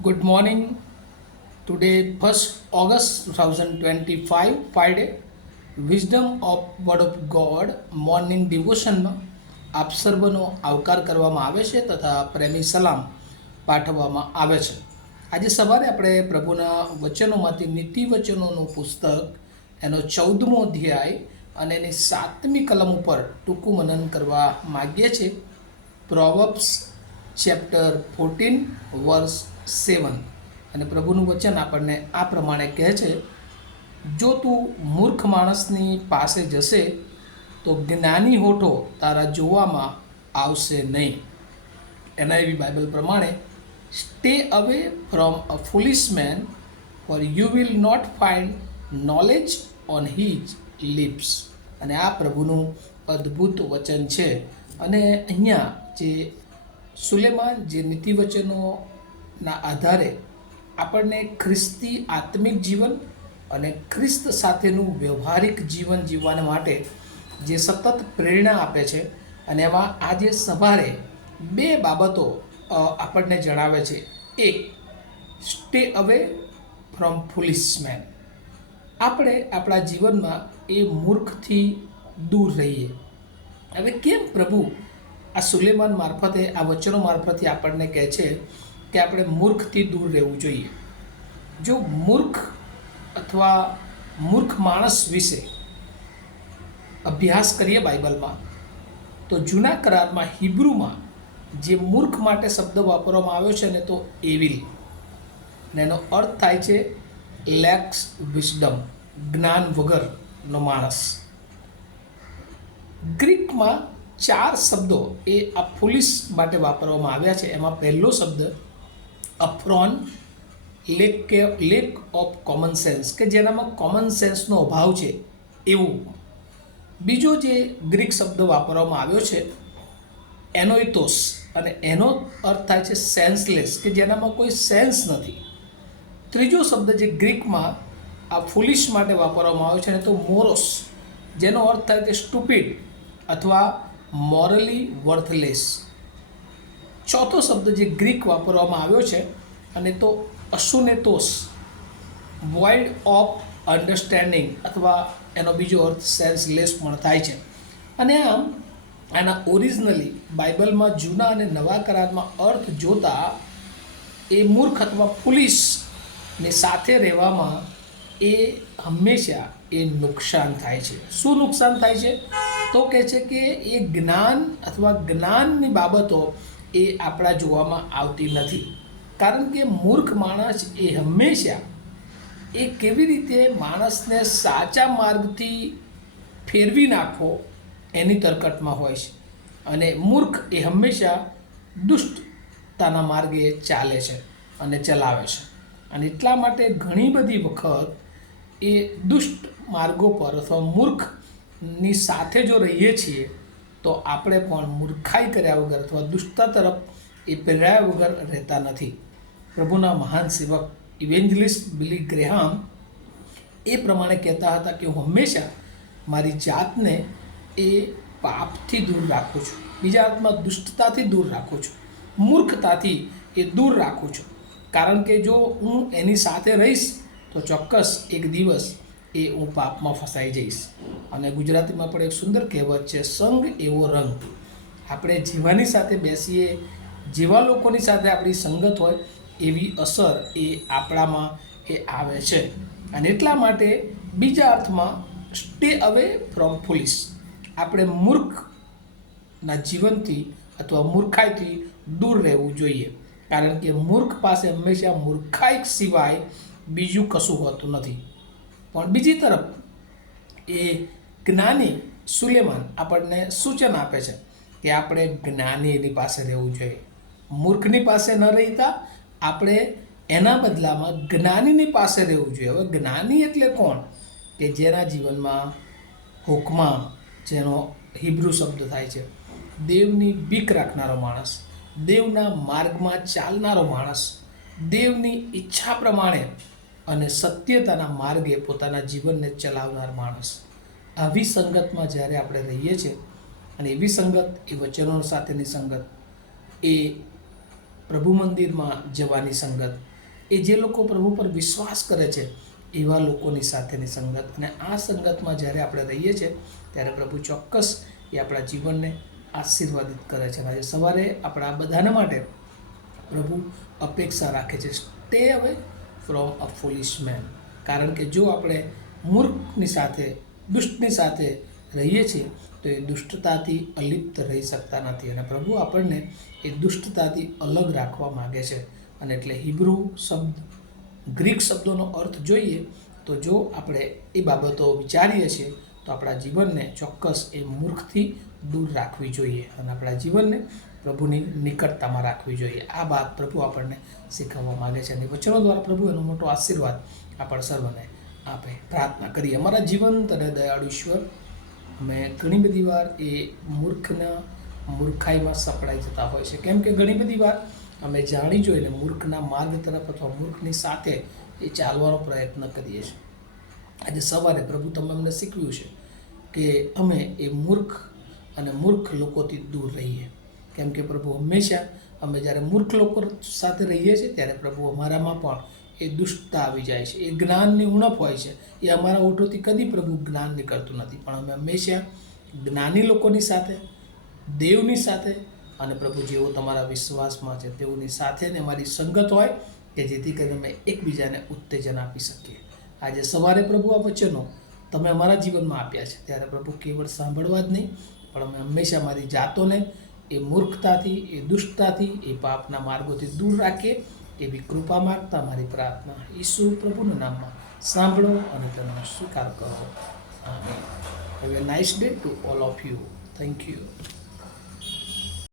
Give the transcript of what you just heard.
Good morning. Today, 1st August 2025, Friday. Wisdom of Word of God morning ડિવોશનમાં આપ સર્વનો આવકાર કરવામાં આવે છે તથા પ્રેમી સલામ પાઠવવામાં આવે છે. આજે સવારે આપણે પ્રભુના વચનોમાંથી નીતિ વચનોનું પુસ્તક એનો 14મો અધ્યાય અને એની 7મી કલમ ઉપર ટૂંકું મનન કરવા માગીએ છીએ. પ્રોવર્બ્સ ચેપ્ટર 14 વર્સ 7. અને પ્રભુનું વચન આપણને આ પ્રમાણે કહે છે, જો તું મૂર્ખ માણસની પાસે જશે તો જ્ઞાની હોઠો તારા જોવામાં આવશે નહીં. એના એવી બાઇબલ પ્રમાણે, stay away from a foolish man for you will not find knowledge on his lips. અને આ પ્રભુનું અદ્ભુત વચન છે. અને અહીંયા જે સુલેમાન જે નીતિવચનોના આધારે આપણને ખ્રિસ્તી આત્મિક જીવન અને ખ્રિસ્ત સાથેનું વ્યવહારિક જીવન જીવવા માટે જે સતત પ્રેરણા આપે છે. અને એમાં આજે સવારે બે બાબતો આપણને જણાવે છે. એક, સ્ટે અવે ફ્રોમ ફુલિશ મેન. આપણે આપણા જીવનમાં એ મૂર્ખથી દૂર રહીએ. હવે કેમ પ્રભુ આ સુલેમાન મારફતે, આ વચનો મારફતે આપણને કહે છે કે આપણે મૂર્ખથી દૂર રહેવું જોઈએ? જો મૂર્ખ અથવા મૂર્ખ માણસ વિશે અભ્યાસ કરીએ બાઇબલમાં, તો જૂના કરારમાં હિબ્રુમાં જે મૂર્ખ માટે શબ્દ વાપરવામાં આવ્યો છે ને, તો એવિલ, ને એનો અર્થ થાય છે લેક્સ વિઝડમ, જ્ઞાન વગરનો માણસ. ગ્રીકમાં 4 શબ્દો એ આ ફુલિશ માટે વાપરવામાં આવ્યા છે. એમાં પહેલો શબ્દ અફ્રોન, લેક ઓફ કોમન સેન્સ, કે જેનામાં કોમન સેન્સનો અભાવ છે એવું. બીજો જે ગ્રીક શબ્દ વાપરવામાં આવ્યો છે એનોઇતોસ, અને એનો અર્થ થાય છે સેન્સલેસ, કે જેનામાં કોઈ સેન્સ નથી. ત્રીજો શબ્દ જે ગ્રીકમાં આ ફુલિશ માટે વાપરવામાં આવ્યો છે ને, તો મોરોસ, જેનો અર્થ થાય છે સ્ટુપિડ અથવા મોરલી વર્થલેસ. ચોથો શબ્દ જે ગ્રીક વાપરવામાં આવ્યો છે અને તો અસુનેતોસ, વોઇડ ઓફ અન્ડરસ્ટેન્ડિંગ, અથવા એનો બીજો અર્થ સેન્સલેસ પણ થાય છે. અને આમ આના ઓરિજિનલી બાઇબલમાં જૂના અને નવા કરારમાં અર્થ જોતા એ મૂર્ખ અથવા ફુલિશની સાથે રહેવામાં એ હંમેશા એ નુકસાન થાય છે. શું નુકસાન થાય છે? તો કહે છે કે એ જ્ઞાન અથવા જ્ઞાનની બાબતો એ આપણા જોવામાં આવતી નથી. કારણ કે મૂર્ખ માણસ એ હંમેશા એ કેવી રીતે માણસને સાચા માર્ગથી ફેરવી નાખવો એની તરકટમાં હોય છે. અને મૂર્ખ એ હંમેશા દુષ્ટતાના માર્ગે ચાલે છે અને ચલાવે છે. અને એટલા માટે ઘણી બધી વખત એ દુષ્ટ માર્ગો પર અથવા મૂર્ખની સાથે જો રહીએ છીએ તો આપણે પણ મૂર્ખાઈ કર્યા વગર અથવા દુષ્ટતા તરફ એ પ્રેરાયા વગર રહેતા નથી. પ્રભુના મહાન સેવક ઇવેન્જલિસ્ટ બિલી ગ્રેહામ એ પ્રમાણે કહેતા હતા કે હું હંમેશા મારી જાતને એ પાપથી દૂર રાખું છું, બીજા અર્થમાં દુષ્ટતાથી દૂર રાખું છું, મૂર્ખતાથી એ દૂર રાખું છું. કારણ કે જો હું એની સાથે રહીશ તો ચોક્કસ એક દિવસ એ હું પાપમાં ફસાઈ જઈશ. અને ગુજરાતીમાં પણ એક સુંદર કહેવત છે, સંગ એવો રંગ. આપણે જેવાની સાથે બેસીએ, જેવા લોકોની સાથે આપણી સંગત હોય, એવી અસર એ આપણામાં એ આવે છે. અને એટલા માટે બીજા અર્થમાં સ્ટે અવે ફ્રોમ ફુલિશ, આપણે મૂર્ખના જીવનથી અથવા મૂર્ખાઈથી દૂર રહેવું જોઈએ. કારણ કે મૂર્ખ પાસે હંમેશા મૂર્ખાઈ સિવાય બીજું કશું હોતું નથી. પણ બીજી તરફ એ જ્ઞાની સુલેમાન આપણને સૂચન આપે છે કે આપણે જ્ઞાનીની પાસે રહેવું જોઈએ. મૂર્ખની પાસે ન રહેતા આપણે એના બદલામાં જ્ઞાનીની પાસે રહેવું જોઈએ. હવે જ્ઞાની એટલે કોણ? કે જેના જીવનમાં હુકમા, જેનો હિબ્રુ શબ્દ થાય છે દેવની બીક રાખનારો માણસ, દેવના માર્ગમાં ચાલનારો માણસ, દેવની ઈચ્છા પ્રમાણે અને સત્યતાના માર્ગે પોતાના જીવનને ચલાવનાર માણસ. આવી સંગતમાં જ્યારે આપણે રહીએ છીએ, અને એવી સંગત, એ વચનો સાથેની સંગત, એ પ્રભુ મંદિરમાં જવાની સંગત, એ જે લોકો પ્રભુ પર વિશ્વાસ કરે છે એવા લોકોની સાથેની સંગત, અને આ સંગતમાં જ્યારે આપણે રહીએ છીએ ત્યારે પ્રભુ ચોક્કસ એ આપણા જીવનને આશીર્વાદિત કરે છે. અને આજે સવારે આપણા બધાના માટે પ્રભુ અપેક્ષા રાખે છે, stay away from a ફૂલિશ main. કારણ કે જો આપણે મૂર્ખની સાથે, દુષ્ટની સાથે રહીએ છીએ તો એ દુષ્ટતાથી અલિપ્ત રહી શકતા નથી, અને પ્રભુ આપણને એ દુષ્ટતાથી અલગ રાખવા માગે છે. અને એટલે હિબ્રુ શબ્દ, ગ્રીક શબ્દોનો અર્થ જોઈએ તો જો આપણે એ બાબતો વિચારીએ છીએ તો આપણા જીવનને ચોક્કસ એ મૂર્ખથી દૂર રાખવી જોઈએ અને આપણા જીવનને પ્રભુની નિકટતામાં રાખવી જોઈએ. આ વાત પ્રભુ આપણને શીખવવા માગે છે, અને વચનો દ્વારા પ્રભુ એનો મોટો આશીર્વાદ આપણા સર્વને આપે. પ્રાર્થના કરીએ. અમારા જીવંત અને દયાળુ ઈશ્વર, અમે ઘણી બધી વાર એ મૂર્ખાઈમાં સપડાઈ જતા હોય છે, કેમ કે ઘણી બધી વાર અમે જાણી જોઈને મૂર્ખના માર્ગ તરફ અથવા મૂર્ખની સાથે એ ચાલવાનો પ્રયત્ન કરીએ છીએ. આજે સવારે પ્રભુ તમે અમને શીખવ્યું છે કે અમે એ મૂર્ખ અને મૂર્ખ લોકોથી દૂર રહીએ, કેમ કે પ્રભુ હંમેશા અમે જ્યારે મૂર્ખ લોકો સાથે રહીએ છીએ ત્યારે પ્રભુ અમારામાં પણ એ દુષ્ટતા આવી જાય છે, એ જ્ઞાનની ઉણપ હોય છે. એ અમારા ઓઠોથી કદી પ્રભુ જ્ઞાન નીકળતું નથી, પણ અમે હંમેશા જ્ઞાની લોકોની સાથે, દેવની સાથે, અને પ્રભુ જેઓ તમારા વિશ્વાસમાં છે તેઓની સાથે ને અમારી સંગત હોય કે જેથી કરીને અમે એકબીજાને ઉત્તેજન આપી શકીએ. આજે સવારે પ્રભુ આ વચનો તમે અમારા જીવનમાં આપ્યા છે ત્યારે પ્રભુ કેવળ સાંભળવા જ નહીં, પણ અમે હંમેશા મારી જાતોને એ મૂર્ખતાથી, એ દુષ્ટતાથી, એ પાપના માર્ગોથી દૂર રાખીએ એવી કૃપા માગતા મારી પ્રાર્થના ઈસુ પ્રભુના નામમાં સાંભળો અને તેનો સ્વીકાર કરો. Amen. Have a nice day to all of you. Thank you.